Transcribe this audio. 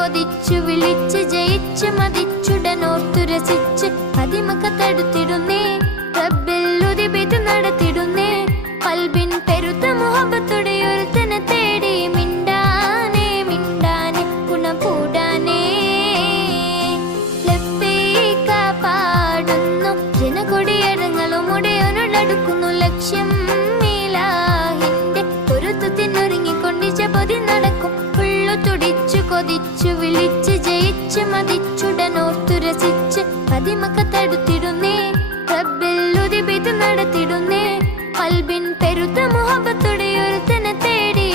കൊതിച്ചു വിളിച്ച് ജയിച്ച് മതിച്ചുടനോർത്തു രസിച്ച് പതിമക്ക തടുത്തിടുന്നേ റബ്ബിൽ ഉദിബിത് നടത്തിടുന്നേ കൽബിൻ പെരുത്ത മുഹബത്തുടെ ഒരുത്തനെ തേടി മിണ്ടാനേ മിണ്ടാനേ ഗുണം കൂടാനേ ലബ്ബൈക പാടുന്നു ജനകൊടിയടങ്ങളും ഉടയോനോടടുക്കുന്നു ലക്ഷ്യം മീലാഹിന്റെ പൊരുത്തത്തിനൊരുങ്ങിക്കൊണ്ടിച്ച പൊതി നടക്കും ഉള്ളു തുടിച്ചു കൊതിച്ചു വിളിച്ച് ജയിച്ച് മതിച്ചുടനോർത്തു രസിച്ച് പതിമക്ക തടുത്തിടുന്നേ റബ്ബിൽ ഉദിബിത് നടത്തിടുന്നേ കൽബിൻ പെരുത്ത മുഹബത്തുടെ ഒരുത്തനെ തേടി